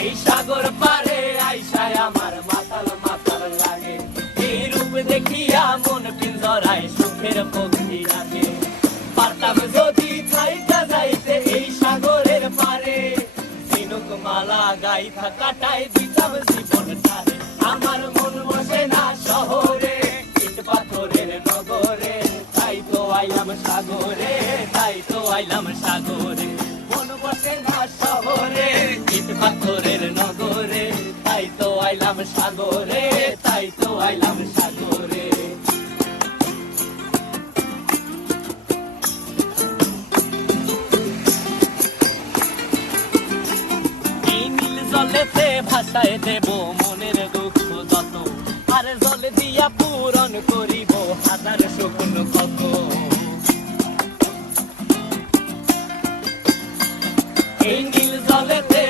এই সাগর পারে আইসায় আমার মাতাল মাতাল লাগে, এই রূপ দেখিয়া মন পিঞ্জরায় সুখের পক্ষী রাখে। পারতাম যদি থাইকা যাইতে এই সাগরের পারে, ঝিনুক মালা গাইথা কাটাই দিতাম জীবনটারে। আমার মন বসে না শহরে, ইট পাথরের নগরে, তাই তো আইলাম সাগরে, তাই তো আইলাম সাগরে। মন বসে না শহরে, ইট পাথরের নগরে, তাই তো আইলাম সাগরে, তাই তো আইলাম সাগরে। এই নীল জলেতে ভাসায় দেব মনের দুঃখ যত, আর জলে দিয়া পূরণ করিব হাজার স্বপ্ন কত। এই নীল জলেতে